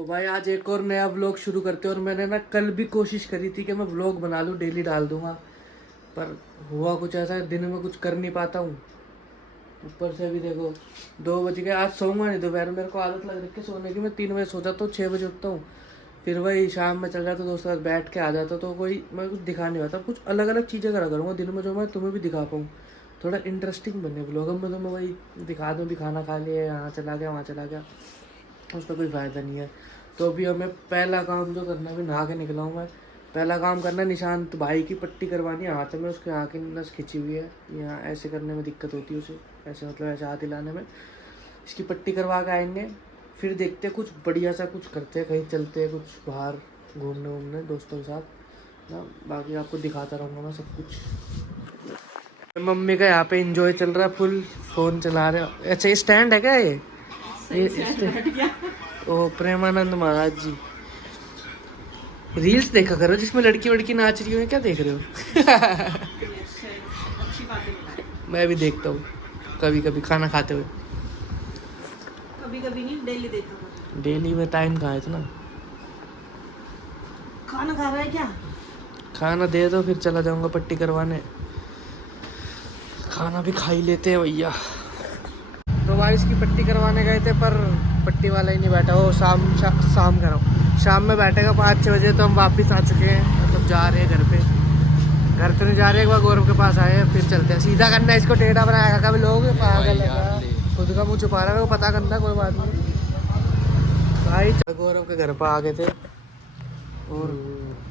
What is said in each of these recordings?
तो भाई आज एक और नया व्लॉग शुरू करते हैं। और मैंने ना कल भी कोशिश करी थी कि मैं व्लॉग बना लूँ, डेली डाल दूंगा, पर हुआ कुछ ऐसा दिन में कुछ कर नहीं पाता हूँ। ऊपर से अभी देखो 2 बज गए, आज सोऊंगा नहीं दोपहर। मेरे को आदत लग रही है सोने की, मैं 3 बजे सो जाता हूँ, 6 बजे उठता हूँ। फिर वही शाम में चल जाता हूँ दोस्तों के साथ बैठ के आ जाता हूँ। तो कोई मैं कुछ दिखा नहीं पाता, कुछ अलग अलग चीज़ें करा करूँगा दिन में जो मैं तुम्हें भी दिखा पाऊँ, थोड़ा इंटरेस्टिंग बने व्लॉग में। तो मैं वही दिखा दूँ भी खाना खा लिया, यहाँ चला गया वहाँ चला गया, उसका कोई फ़ायदा नहीं है। तो अभी हमें पहला काम जो करना है, अभी नहा के निकला हूँ मैं, पहला काम करना है निशांत भाई की पट्टी करवानी है हाथ में। उसके आँख की नस खिंची हुई है, यहाँ ऐसे करने में दिक्कत होती है उसे, ऐसे मतलब ऐसे हाथ हिलाने में। इसकी पट्टी करवा के आएंगे, फिर देखते हैं कुछ बढ़िया सा कुछ करते हैं, कहीं चलते हैं कुछ बाहर घूमने वूमने दोस्तों के साथ ना। बाकी आपको दिखाता रहूँगा मैं सब कुछ। मम्मी का यहाँ पे एंजॉय चल रहा है फुल, फ़ोन चला रहे हो। अच्छा ये स्टैंड है क्या ये ओ प्रेमानंद महाराज जी। रील्स देखा करो जिसमें लड़की वड़की नाच रही हो, क्या देख रहे हो? मैं भी देखता हूँ कभी कभी खाना खाते हुए। कभी कभी नहीं, डेली देखा करो। डेली में टाइम कहाँ है इतना? खाना खा रहा है क्या? खाना दे दो फिर चला जाऊंगा पट्टी करवाने, खाना भी खा ही लेते हैं भैया। तो भाई इसकी पट्टी करवाने गए थे पर पट्टी वाला ही नहीं बैठा। वो शाम करो शाम में बैठेगा 5-6 बजे। तो हम वापस आ चुके हैं, मतलब जा रहे हैं घर पे। घर तो नहीं जा रहे, एक बार गौरव के पास आए हैं, फिर चलते हैं। सीधा करना है इसको, टेढ़ा बनाएगा कभी लोग पागल है, खुद का मुँह छुपा रहा है, वो पता करना कोई बात नहीं। भाई गौरव के घर पर आ गए थे और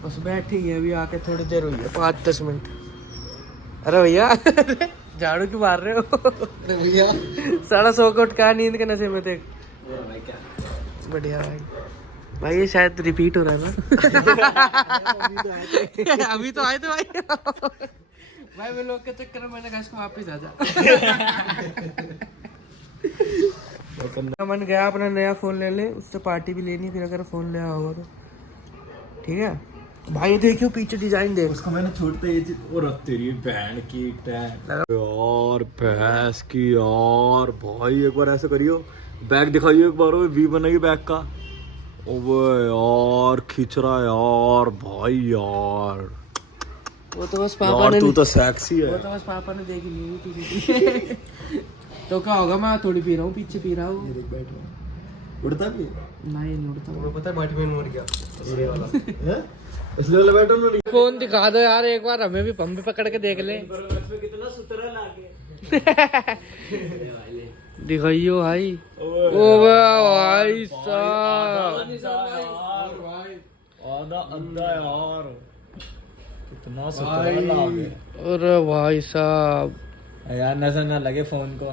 बस बैठे ही है, अभी आके थोड़ी देर हुई है, 5-10 मिनट। अरे भैया झाड़ू क्यों मार रहे हो? भैया 1:30 को उठ का नींद के नशे में थे। बढ़िया भाई ये शायद रिपीट हो रहा है ना। अभी तो आए थे भाई। भाई मैं लोग के चक्कर में मैंने कहा इसको वापिस आ जा। मन गया अपना नया फोन ले ले, उससे पार्टी भी लेनी, फिर अगर फोन ले होगा तो ठीक है। भाई देखियो पीछे डिजाइन देख, उसको मैंने छोड़ते ही वो रख तेरी बहन की यार भैंस की यार। भाई एक बार ऐसा करियो, बैग दिखाइयो एक बार, वी बनाइए बैग का। ओबे यार खींच रहा है यार भाई यार। वो तो बस पापा यार ने, तू तो सेक्सी है। वो तो बस पापा ने देखी नहीं। तो क्या होगा, मैं थोड़ी पी रहा हूँ, पीछे पी रहा हूँ। उड़ता भी नहीं उड़ता। तुम्हें पता है माटी में मर गया ये वाला है, इसलिए वाला बैठो ना। फोन दिखा दो यार एक बार, हमें भी, हम भी पकड़ के देख ले। कितना सुतरा लागे। दिखाइयो भाई। ओ भाई साहब, आधा अद्धा यार, कितना सुतरा लागे। अरे भाई साहब यार नजर ना लगे फोन को।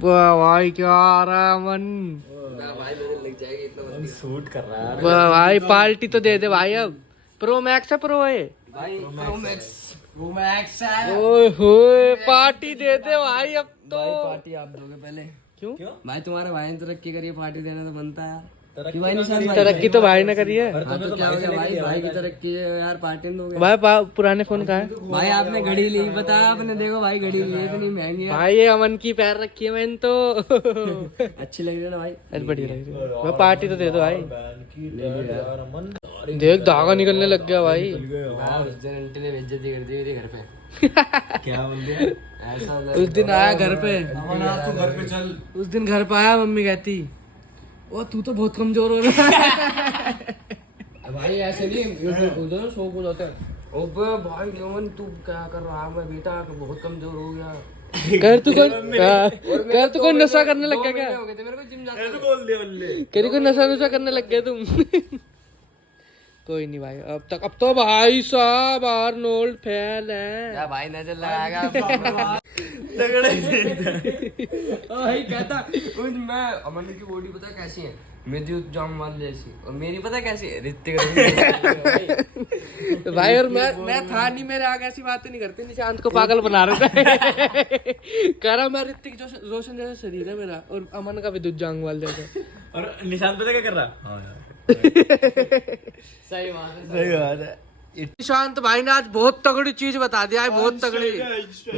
वाह भाई क्या आ रहा है मन। सूट कर रहा है वाह भाई पार्टी तो दे दे भाई। अब प्रो मैक्स है, प्रो है प्रो मैक्स। ओए होए, पार्टी दे दे भाई अब तो। पार्टी आप दोगे पहले? क्यों भाई तुम्हारे भाई ने तरक्की करी है, पार्टी देना तो बनता है यार। तरक्की तो भाई ने करी है। हाँ तो क्या हो गया भाई, भाई की तरक्की है यार, पार्टी नहीं दोगे? भाई पुराने फोन कहाँ है? भाई आपने घड़ी ली, बताया आपने, देखो भाई घड़ी ली है, इतनी महंगी है। भाई ये अमन की पैर रखी है मैंने तो। अच्छी लग रही है ना भाई? अरे बढ़िया लग रही है भाई, पार्टी तो दे दो भाई। यार अमन देख धागा निकलने लग गया भाई। उस दिन आंटी ने बेइज्जती कर दी थी घर पे। क्या बोल दिया? ऐसा उस दिन आया घर पे, अमन आज तू घर पे चल। उस दिन घर पे आया, मम्मी कहती ओ तू तो बहुत कमजोर हो रहा है। भाई ऐसे नहीं उधर सो बोल होते हैं। ओबे भाई अमन तू क्या कर रहा है? मैं बेटा बहुत कमजोर हो गया। कर तू कोई नशा करने लग गया क्या? हो गए थे मेरे को जिम जाते ऐसे बोल दिया बल्ले। कह रही कोई नशा करने लग गए तुम। कोई नहीं भाई, अब तो भाई साहब आर्नोल्ड फैन है। क्या भाई नजर लगाएगा? भाई कहता मैं अमन की बॉडी पता कैसी है, मेरी जामवाल जैसी, और मेरी पता कैसी है, ऋतिक रोशन। भाई और मैं था नहीं, मेरे आगे ऐसी बातें नहीं करते, निशांत को पागल बना रहा था। कह रहा मैं ऋतिक रोशन जैसा शरीर है मेरा, और अमन का विद्युत जांगवाल जैसा। और निशान पता क्या कर रहा? हाँ यार सही बात है, सही बात है। निशांत भाई ने आज बहुत तगड़ी चीज बता दिया है, बहुत तगड़ी।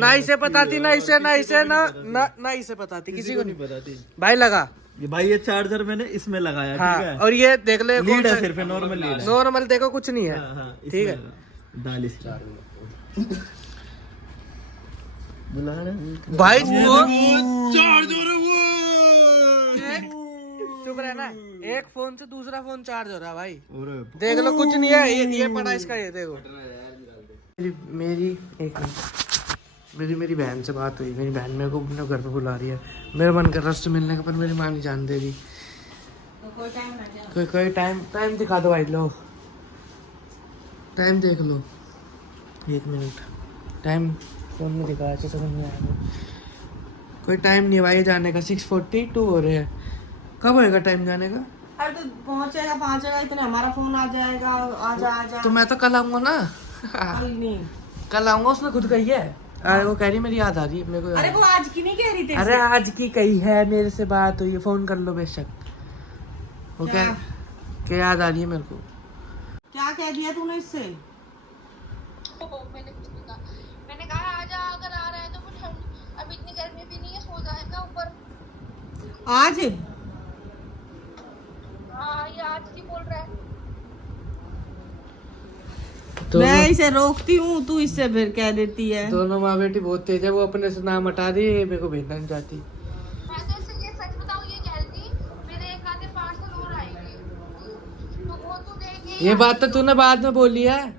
ना इसे पता थी, ना इसे, ना इसे, ना इसे पता थी, किसी को नहीं पता थी भाई। लगा ये भाई ये चार्जर मैंने इसमें लगाया, हाँ, ठीक है। और ये देख ले लीड है सिर्फ, नॉर्मल लीड है। नॉर्मल देखो कुछ नहीं है। हाँ, हाँ, ठीक है। डाल इसमें। भाई वो चार्जर है वो। चुप रहना, एक फोन से दूसरा फोन चार्ज हो रहा है भाई। अरे देख लो कुछ नहीं है, ये पड़ा इसका, ये देखो। मेरी एक मिनट, मेरी बहन से बात हुई। मेरी बहन मेरे को अपने घर पे बुला रही है। मेरा मन कर रहा है उससे मिलने का, पर मेरी माँ नहीं जान दे रही। कोई टाइम दिखा दो भाई। लो टाइम देख लो, 1 मिनट। टाइम फोन में दिखा, ऐसे समझ में आएगा। कोई टाइम नहीं है भाई जाने का, 6:42 हो रहे हैं। कब होएगा टाइम जाने का? अरे तो पहुंचेगा 5 जगह, इतने हमारा फोन आ जाएगा। आजा तो मैं तो कल आऊंगा ना। कल नहीं। कल आऊंगा, उसने खुद कही है। अरे वो कह रही मेरी याद आ रही है मेरे को। अरे वो आज की नहीं कह रही थी। अरे आज की कही है, मेरे से बात हुई है, फोन कर लो बेशक। वो क्या? क्या याद आ रही है मेरे को। क्या कह दिया तूने इससे? मैंने कुछ नहीं कहा। मैंने कहा आजा, अगर आ रहा है तो फिर ठंड, अब इतनी गर्मी भी नहीं है, सो जाएगा ऊपर। आज हाँ, ये आज ही बोल रहा है। मैं इसे रोकती हूँ, तू इससे फिर कह देती है। दोनों माँ बेटी बहुत तेज है। वो अपने से नाम हटा दी, मेरे को भेजना नहीं चाहती। मैं तो इससे ये सच बताऊँ, ये कह रही थी मेरे एक आधे पार्सल और आएंगे, तो वो तू देगी। ये बात तो तूने बाद में बोली है। मैं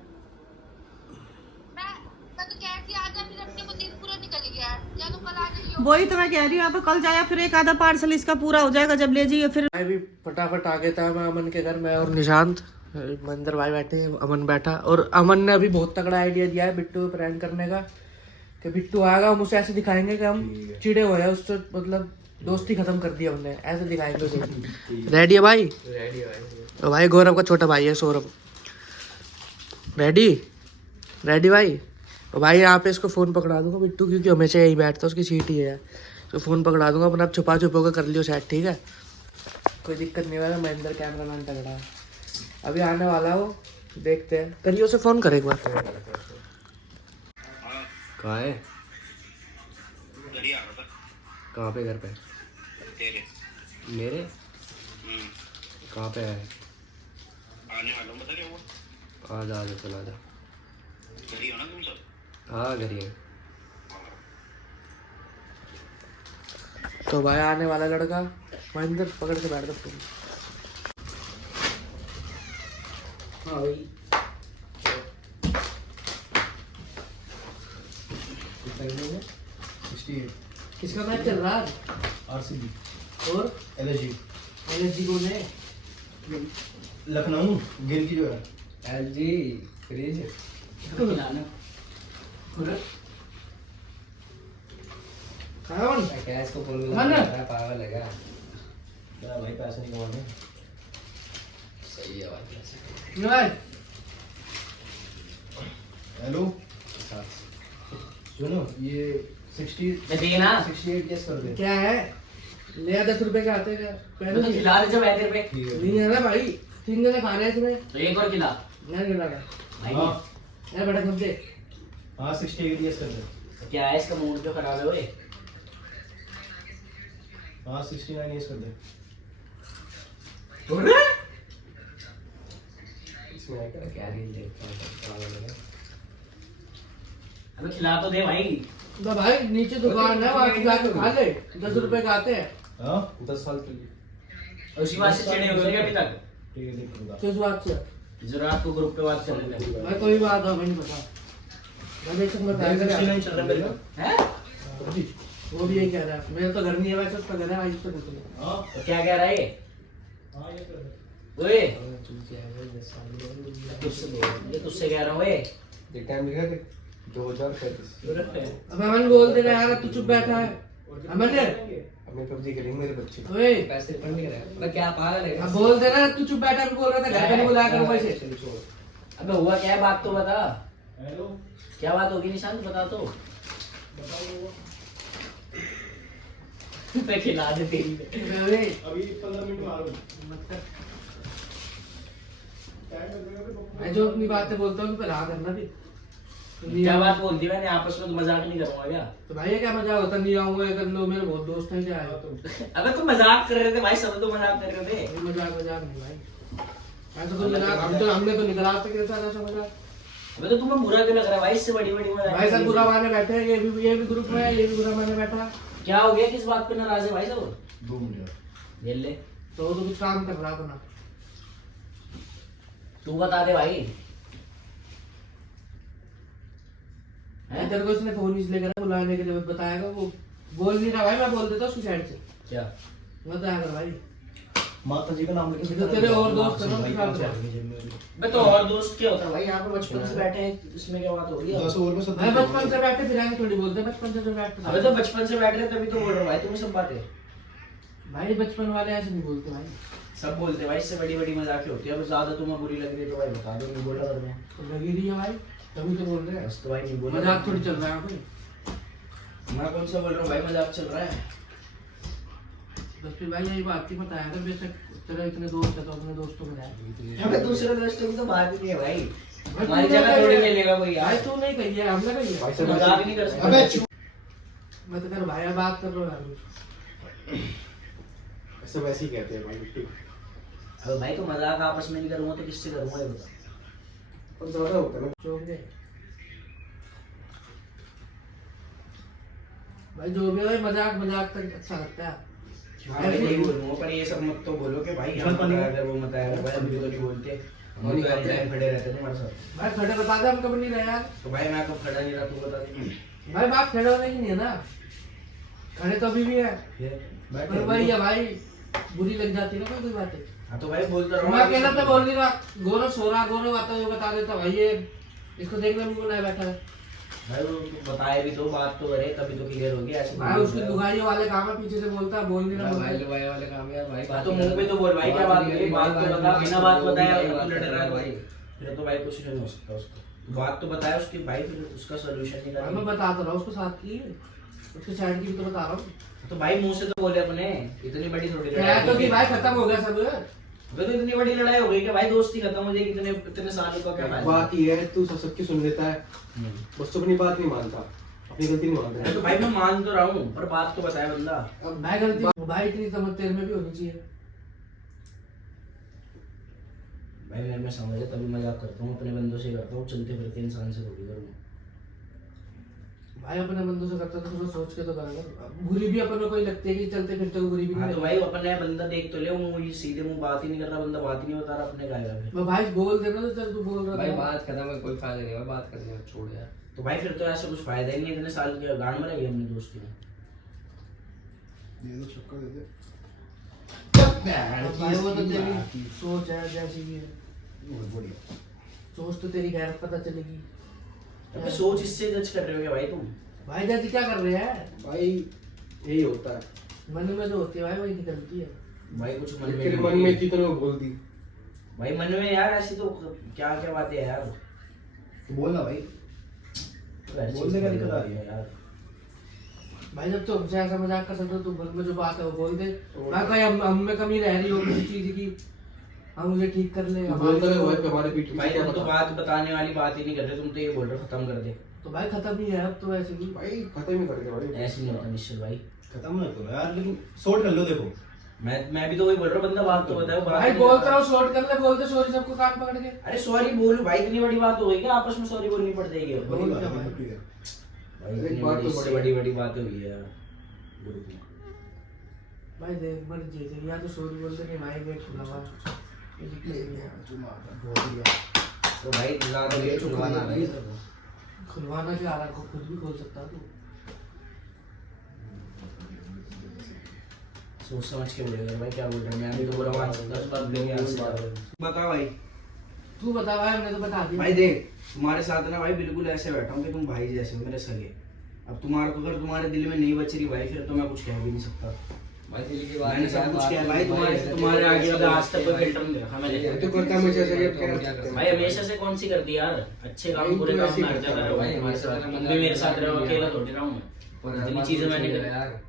तो कह रही थी आजा, फिर अपने को दिन पूरा निकल गया है, या तो कल आ जाइए। वही तो मैं कह रही हूँ, तो कल जाया, फिर एक आधा पार्सल इसका पूरा हो जाएगा जब ले जाइए। फिर मैं भी फटाफट आ गया था। मैं अमन के घर में और निशांत, मंदिर भाई बैठे, अमन बैठा। और अमन ने अभी बहुत तगड़ा आइडिया दिया है बिट्टू को प्रैंक करने का, कि बिट्टू आएगा, हम उसे ऐसे दिखाएंगे कि हम चिड़े हुए हैं उससे, मतलब दोस्ती खत्म कर दी हमने, ऐसे दिखाएंगे उसे। रेडी है भाई? रेडी है भाई। तो भाई गौरव का छोटा भाई है सौरभ। रेडी भाई? तो भाई यहाँ पे इसको फ़ोन पकड़ा दूंगा बिट्टू, क्योंकि हमेशा यही बैठता है, उसकी सीट ही है। तो फ़ोन पकड़ा दूंगा, अपना आप छुपा कर कर लियो सेट, ठीक है? कोई दिक्कत नहीं होगा। महेंद्र कैमरा मैन तगड़ा है, अभी आने वाला हो, देखते हैं। करियो से फ़ोन करे एक बार। कहाँ है? कहाँ पे? घर पे? मेरे? कहाँ पे है? आ जा चला जा। हाँ घर ही है। तो भाई आने वाला लड़का, महेंद्र पकड़ के बैठ दो फोन। हाँ भाई, किसका मैच चल रहा है? आरसीबी और एलएसजी कौन है? लखनऊ गिल की जो है। एलजी फ्रिज कौन? क्या इसको फोन मन? पागल है क्या? क्या भाई पैसे नहीं कमाने। सही है बात है। क्यों भाई? हेलो सुनो, ये 68 गेस कर दे। क्या है? ले 10 रुपए के आते हैं पहले तो खिला दे जब ऐसे पे। नहीं है ना भाई, 3 जने खा रहे हैं इसमें। तो एक और खिला नहीं खिला रहा। हाँ ए बेटा खुद दे। हाँ 68 गेस कर दे। तो क्या है इसका मूड जो खराब है ओए? हाँ 69 गेस कर दे। इसमें क्या रील देखता है? अबे खिला तो दे भाई। तो भाई नीचे दुकान है, वहाँ से जाके खा ले। 10 रुपए का आते हैं। हाँ 10 साल के लिए। उसी बात से चिड़े हो गए अभी तक। ठीक है देख लूंगा। किस बात से? जरा आपको ग्रुप पे बात कर लेते हैं। भाई कोई बात हो, नहीं पता। मैं देख सकता हूँ, 69 चल रहा है मेरे का। हैं? वो भी यही कह रहा है। मेरा तो घर नहीं है वैसे, उसका घर है, भाई उससे पूछ लो। हाँ तो क्या कह रहा है ये? हाँ ये कर दे। ओए ये तुझसे कह रहा हूँ ओए। ये टाइम लिखा के 2035। अब अमन बोल दे रहा है, तू चुप बैठा है। अमन हमें पबजी खेलेंगे मेरे बच्चे। ओए, पैसे रिफंड नहीं करा मतलब क्या पागल है? अब बोल दे रहा है, तू चुप बैठा है। बोल रहा था घर पे नहीं बुलाया करो पैसे। अबे हुआ क्या है बात तो बता। हेलो क्या बात होगी निशांत बता तो। मैं खिला दे तेरी। ओए, अभी 15 मिनट में आ रहा हूँ। मैं जो अपनी बातें बोलता हूँ पहले हाँ करना भी। क्या बात बोल दी मैंने आपस में, तो मजाक नहीं करूंगा क्या? तो भाई ये क्या मजाक होता, नहीं आऊंगा ये कर लो, मेरे बहुत दोस्त हैं, क्या आए तुम? अबे तुम मजाक कर रहे थे भाई, सब तो मजाक कर रहे थे। ये मजाक नहीं भाई, ऐसा तो मजाक हमने तो निकला आपके के साथ ऐसा मजाक। अबे तो तुम्हें बुरा क्यों लग रहा है भाई? इससे बड़ी बड़ी मजाक भाई सब बुरा माने बैठे हैं, ये भी ग्रुप में है, ये भी बुरा माने बैठा। क्या हो गया? किस बात पे नाराज है भाई सब? 2 मिनट ले ले, तो वो तो कुछ काम कर रहा अपना। तू बता दे भाई। हैं? तेरे को इसने फोन इसलिए करा बुलाने के लिए, बताएगा वो बोल नहीं रहा भाई, मैं बोल देता हूँ उसकी साइड से। क्या बताएगा भाई, माता जी का नाम लेके तो तेरे और दोस्त हैं ना, भाई क्या कहाँ से कर आ गए जेब में? बे तो और दोस्त क्या होता है भाई? यहाँ पे बचपन से बैठे हैं, इसमें क्या बात हो रही है? 10 ओवर में 70 मैं बचपन से बैठे फिर आगे थोड़ी बोलते, बचपन से जो बैठते अबे तो बचपन से बैठ रहे तभी तो बोल रहा हूँ भाई, तुम्हें सब बातें भाई, बचपन वाले ऐसे नहीं बोलते भाई। सब बोलते हैं भाई, इससे बड़ी बड़ी मजाक होती है। अब ज्यादा तुम्हें बुरी लग रही है तो भाई बता दो, नहीं बोला करना। तो लगी रही है भाई, तभी तो बोल रहे हैं। बस तो भाई नहीं बोला, मजाक थोड़ी चल रहा है भाई। मैं कौन सा बोल रहा हूँ भाई, मजाक चल रहा है। बस फिर भाई यही बात थी, बताया कर, बेशक तेरे इतने दोस्त है तो अपने दोस्तों में जाए। अबे दूसरे दोस्तों की तो बात ही नहीं है भाई, हमारी जगह थोड़ी ले लेगा कोई भाई यार। तू नहीं कही है, हमने कही है। भाई तो मजाक ही नहीं कर सकता। अबे चुप, मैं तो कर भाई बात कर रहा हूँ यार। ऐसे वैसे ही कहते हैं भाई बिट्टू। अबे भाई तो मजाक आपस में नहीं करूंगा तो किससे करूंगा ये बता? पर ज्यादा होता है ना। चौक गए भाई, जो भी है भाई, मजाक मजाक तक अच्छा लगता है। हाँ भाई नहीं बोलूंगा, पर ये सब मत तो बोलो कि भाई यहाँ मत आया कर, वो मत आया कर भाई, अभी तो नहीं बोलते। हम तो एनी टाइम खड़े रहते हैं तुम्हारे साथ। भाई खड़े बता दे, हम कभी नहीं रहे यार। तो भाई मैं कब खड़ा नहीं रहा, तू बता दे। भाई बात खड़े होने की नहीं है ना, खड़े तो अभी भी है, पर वही है भाई, बुरी लग जाती है ना कोई बात है। हाँ तो भाई बोलता रहो। मैं अकेला तो बोल नहीं रहा, गोरो सो रहा, गोरो आता है बता देता भाई, ये इसको देखने में बुलाया बैठा है भाई वो बताए भी तो, बात तो करे तभी तो क्लियर हो गया। ऐसे भाई, उसके दुगाई वाले काम है, पीछे से बोलता है, बोल नहीं रहा भाई भाई वाले काम यार भाई। हाँ तो मुंह पे तो बोल भाई, क्या बात है? बात तो बता, बिना बात बताया तू लड़ रहा है भाई, फिर तो भाई कुछ नहीं हो सकता उसको। बात तो बताया उसकी भाई, फिर उसका सोल्यूशन भाई। मैं निकाल। बता तो रहा हूँ उसको साथ की, उसके साइड की भी तो बता रहा हूँ। तो भाई मुंह से तो बोले अपने, इतनी बड़ी थोड़ी क्या तो कि भाई खत्म हो गया सब। अबे तो इतनी बड़ी लड़ाई हो गई कि भाई दोस्ती खत्म हो जाएगी, इतने इतने सालों का क्या फायदा? बात ये है, तू सबकी सुन लेता है, बस तो अपनी बात नहीं मानता, अपनी गलती नहीं मानता। तो भाई मैं मान तो रहा हूँ, पर बात तो बताए बंदा। अब मैं गलती भाई, इतनी समझ तेरे में भी होनी चाहिए। भाई मेरे में समझ है तभी मजाक करता हूँ, अपने बंदों से करता हूँ, चलते फिरते इंसान से थोड़ी करूँगा। भाई अपने बंदों से करता तो थोड़ा सोच के तो करेगा, बुरी भी अपन को कोई लगती है कि चलते फिरते को बुरी भी हाँ नहीं तो लगती। भाई अपने बंदा देख तो ले, मुंह सीधे मुंह बात ही नहीं कर रहा बंदा, बात ही नहीं बता रहा, अपने का आएगा फिर। मैं भाई बोल देना तो चल, तू बोल रहा भाई था। बात खत्म है, कोई फायदा नहीं है बात करने में, छोड़ यार। तो भाई फिर तो ऐसा कुछ फायदा ही नहीं है, इतने साल की गांड में रही अपनी दोस्ती में। ये तो चक्कर दे दे। अब भाई वो तो तेरी सोच है जैसी भी है, बहुत बढ़िया। सोच तो तेरी गैर पता चलेगी। अबे सोच इससे जज कर रहे हो क्या भाई तुम? भाई जैसे क्या कर रहे हैं, भाई यही होता है, मन में जो होती है भाई वही निकलती है। भाई कुछ मन तेरे में मन में कितने बोल दी, भाई मन में यार ऐसी तो क्या क्या बातें हैं यार। बोलना भाई। तो हर बोलने चीज़ का बोल दिक्कत आ रही है यार। भाई जब तो हमसे ऐसा मजाक कर सकते हो, तू मन में जो बात है वो बोल दे। मैं कहीं हम में कमी रह रही हो किसी चीज की, हम मुझे ठीक कर ले। बोलता है भाई पे हमारे पीठ भाई पीछे क्या तुम तो पता। बात बताने वाली बात ही नहीं कर रहे, तुम तो ये बोल रहे हो खत्म कर दे। तो भाई खत्म ही है अब तो, ऐसे ही भाई खत्म ही कर दे भाई, ऐसे नहीं होता निश्चित भाई। खत्म ना करो यार, लेकिन सॉर्ट कर लो। देखो मैं भी तो वही बोल रहा हूँ, बंदा बात तो बताओ। बात भाई नहीं बोलता बता। रहो, शॉर्ट कर ले, बोलते सॉरी सबको कान पकड़ के। अरे सॉरी बोलो भाई, इतनी बड़ी बात हो गई क्या? आपस में सॉरी बोलनी पड़ जाएगी अब? बोल क्या भाई? ठीक है। भाई एक इतनी बात बड़ी तो इससे बड़ी- बड़ी बातें हुई है यार। भाई देख मर्जी है तेरी, या तो सॉरी बोल दे, नहीं भाई वेट खुला हुआ है, ये दिक्कत नहीं है। बहुत बढ़िया। तो भाई ज्यादा ये लेट तो खुलवाना खुलवा नहीं नहीं है। खुलवाना क्या आ रहा है, खुद भी खोल सकता है तू। सोच समझ के बोलेगा भाई, क्या बोल रहा है? मैं अभी तो बुरा मान सकता हूँ, बात नहीं आ सकता। बता भाई। तू बता भाई, हमने तो बता दिया। भाई देख, तुम्हारे साथ ना भाई बिल्कुल ऐसे बैठा हूँ कि तुम भाई जैसे हो, मेरे सगे। अब तुम्हारे को अगर तुम्हारे दिल में नहीं बच रही भाई, फिर तो मैं कुछ कह भी नहीं सकता। भाई दिल की बात मैंने सब कुछ किया भाई, तुम्हारे आगे अगर आज तक कोई फिल्टर नहीं रखा मैंने। तो करता हमेशा से ये क्या कर सकते हैं? भाई हमेशा से कौन सी कर दी यार? अच्छे काम बुरे काम में हर जगह रहो। भाई, हमारे साथ हमेशा तुम भी मेरे साथ रहो, अकेला थोड़ी रहूं मैं। पर इतनी हर बात चीजें तो मैंने सही करी। है यार।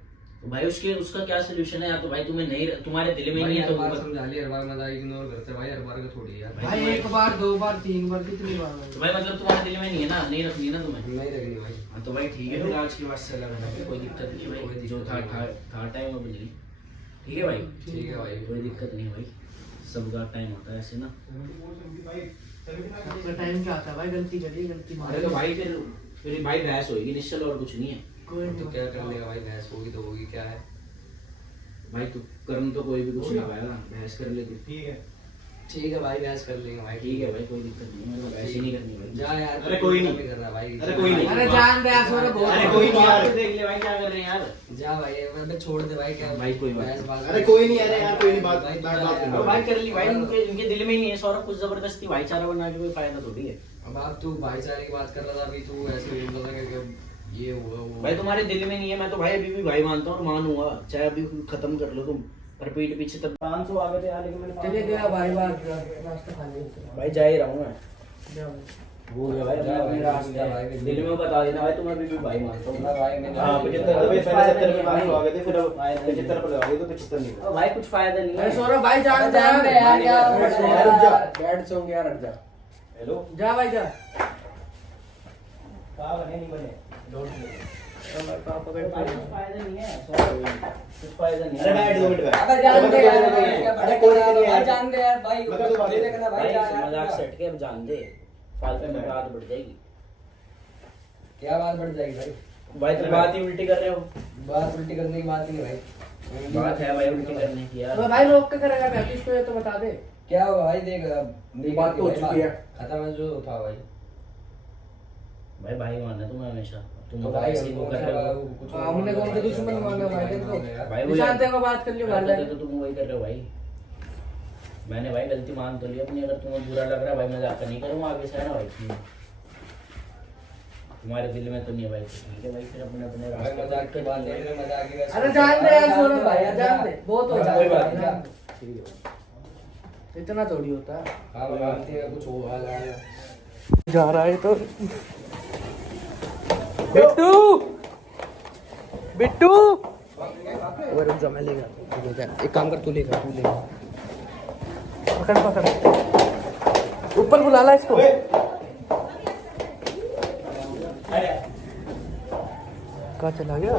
तो भाई उसका क्या सोल्यूशन है? या तो भाई तुम्हें नहीं, तुम्हारे दिल में नहीं है तो बार समझा लिया, हर बार मजाक इग्नोर करते भाई, हर बार का थोड़ी यार भाई एक बार, दो बार, तीन बार, कितनी बार भाई? तो भाई मतलब तुम्हारे दिल में नहीं है ना, नहीं रखनी है ना तुम्हें? नहीं रखनी भाई। हाँ तो भाई ठीक है, फिर आज के बाद से लगा, कोई दिक्कत नहीं है भाई, जो था टाइम अब नहीं, ठीक है भाई? ठीक है भाई, कोई दिक्कत नहीं है भाई, सबका टाइम होता है ऐसे ना। अपना टाइम क्या आता है भाई? गलती करिए, गलती अरे तो भाई फिर भाई बहस होगी निश्चल, और कुछ नहीं है कोई तो क्या कर लेगा भाई, बहस होगी तो होगी, क्या है भाई। तू कर्म तो कोई भी कुछ नहीं पाएगा, बहस कर ले तू। ठीक है भाई, बहस कर लेंगे भाई। ठीक है भाई, कोई दिक्कत नहीं है, बहस ही नहीं करनी भाई। जा यार, अरे कोई नहीं कर रहा भाई, अरे कोई नहीं। अरे जान दे यार, सोना बहुत अरे कोई नहीं यार, देख ले भाई क्या कर रहे हैं यार। जा भाई, मैं छोड़ दे भाई, क्या भाई कोई बात नहीं। अरे कोई नहीं, अरे यार कोई नहीं, बात भाई, बात अब भाई कर ली भाई, इनके दिल में ही नहीं है सौरभ, कुछ जबरदस्ती भाईचारा बना के कोई फायदा थोड़ी है। अब आप तू भाईचारे की बात कर रहा था अभी, तू ऐसे बोल रहा था कि ये हुआ वो भाई तुम्हारे दिल में नहीं है, मैं तो भाई अभी भी भाई मानता हूँ और मानूंगा, चाहे अभी खत्म कर लो तुम, पर पीठ पीछे तब 500 आ गए थे यार, लेकिन मैंने चलिए गया भाई, बात रास्ता खा लिया भाई जा ही रहा हूँ मैं। जाओ। हो गया भाई, जा अपने भाई, रास्ते भाई, दिल में बता देना भाई, तुम्हें अभी भी भाई मानता हूँ भाई मैंने हाँ 75 अभी पहले 70 में 500 आ गए थे, फिर अब 75 पर लगा दिए तो 75 नहीं हुआ। भाई कुछ फायदा नहीं अरे है। सौरभ भाई जान दे यार, यार रुक जा, बैठ जाऊंगे यार, हट जा। हेलो जा भाई जा। कहाँ बने नहीं बने, पापा भाई कुछ फायदा नहीं है, कुछ फायदा नहीं अरे है। बैठ 2 मिनट बैठ। अबे जान दे यार, अरे कोई नहीं यार, जान दे यार भाई, मैं तो बात ले लेना भाई, भाई जा यार। मजाक सेट के अब जान दे, फालतू में बात बढ़ जाएगी। क्या बात बढ़ जाएगी भाई? भाई तुम बात ही उल्टी कर रहे हो। बात उल्टी करने की बात नहीं है भाई, बात है भाई उल्टी करने की यार। तो भाई रोक के करेगा प्रैक्टिस को, ये तो बता दे। क्या हुआ भाई? देख बात तो हो चुकी है। खत्म है जो था भाई। भाई भाई मानना तुम्हें हमेशा, तुम तो तो भाई ऐसे ही वो कर रहे हो। कुछ हमने कौन सा दुश्मन माना भाई? देखो भाई वो निशांत को बात कर लियो यार, भाई। तो तुम वही कर रहे हो भाई। मैंने भाई गलती मान तो ली अपनी, अगर तुम्हें बुरा लग रहा है भाई मैं जाकर नहीं करूँगा आगे से, है ना भाई? तुम्हारे दिल में तो नहीं है भाई, ठीक है भाई, फिर अपने अपने भाई रास्ते मजाक की बात नहीं है, मजाक की अरे जान दे यार सौरभ भाई, जान दे, बहुत हो कोई बात जाएगा। नहीं, ठीक है। इतना थोड़ी होता है। हाँ मानती है, कुछ होगा जा रहा है तो बिट्टू, बिट्टू वो रुक जा, मैं लेगा। एक काम कर, तू लेगा पकड़ पकड़, ऊपर बुला ला इसको। कहाँ चला गया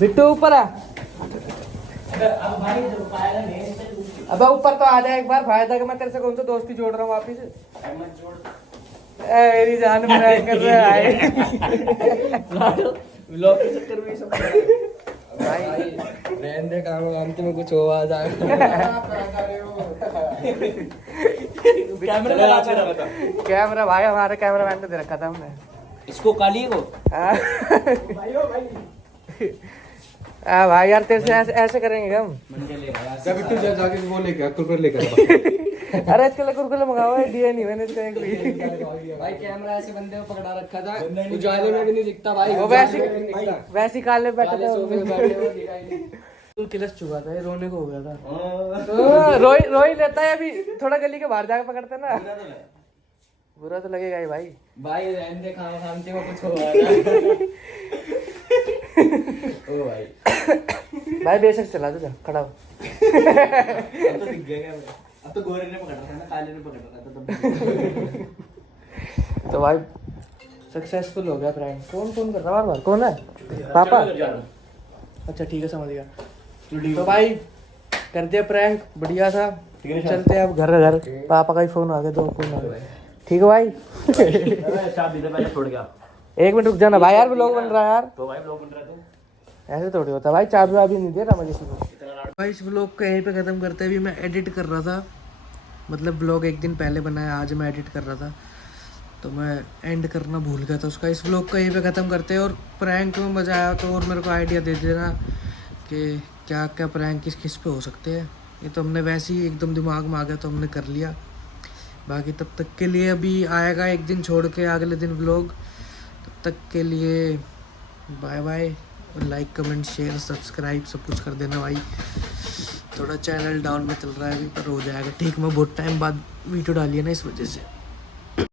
बिट्टू? ऊपर आ। अब भाई जो पाएगा नहीं से तू अबे ऊपर तो आ जाए एक बार, फायदा कि मैं तेरे से कौन सा दोस्ती जोड़ रहा हूँ वापिस। मत जोड़। मेरी जान प्रैंक कर रहा है व्लॉग के चक्कर में ये सब कर रहा है। भाई रहने दे, काम मानती में कुछ होगा जाएगा। कैमरा लगा के रखा था कैमरा भाई, हमारे कैमरा मैन ने दे रखा था हमने। इसको काली को हाँ भाई यार, तेरे से ऐसे करेंगे हम। मंजे ले यार। जा बिट्टू, जा जाके वो लेके कुरकुरे लेकर। अरे इसके लिए कुरकुरे मंगाओ, दिया नहीं मैंने इसका एक भी। भाई कैमरा ऐसे बंदे को पकड़ा रखा था, उजाले में भी नहीं दिखता भाई। वो वैसी काले बैठे काले सोफे पे बैठे हुए दिखाई नहीं। तू किलस चुका था, ये रोने को हो गया था। रोई लेता है अभी, थोड़ा गली के बाहर जाके पकड़ते ना, बुरा तो लगेगा ही भाई। भाई रहने दे, खाम खामते में कुछ होगा। ओ भाई भाई बेशक चला तू, जा खड़ा हो। अब तो दिख गया क्या? अब तो गोरे ने पकड़ा था ना, काले ने पकड़ा था तब। तो भाई सक्सेसफुल हो गया प्रैंक। कौन कौन कर रहा है बार? कौन है? पापा? अच्छा ठीक है, समझ गया। तो भाई कर दिया प्रैंक, बढ़िया था। चलते हैं अब घर। पापा का ही फोन आ गया, 2 फोन आ गए। ठीक है भाई। चाबी दे, पहले छोड़ गया। 1 मिनट रुक जाना भाई, यार व्लॉग बन रहा है यार। तो भाई व्लॉग बन रहा है तो ऐसे थोड़ी होता भाई, चाबी वाबी नहीं दे रहा मैं किसी को। भाई इस व्लॉग को यहीं पे ख़त्म करते, अभी मैं एडिट कर रहा था, मतलब व्लॉग 1 दिन पहले बनाया, आज मैं एडिट कर रहा था तो मैं एंड करना भूल गया था उसका। इस व्लॉग को यहीं पे ख़त्म करते हैं, और प्रैंक में मज़ा आया तो और मेरे को आइडिया दे देना कि क्या क्या प्रैंक किस किस पे हो सकते हैं। ये तो हमने वैसे ही एकदम दिमाग में आ गया तो हमने कर लिया। बाकी तब तक के लिए अभी आएगा 1 दिन छोड़ के अगले दिन व्लॉग, तब तक के लिए बाय बाय। और लाइक कमेंट शेयर सब्सक्राइब सब कुछ कर देना भाई। थोड़ा चैनल डाउन में चल रहा है अभी, पर हो जाएगा ठीक। मैं बहुत टाइम बाद वीडियो डाली है ना, इस वजह से।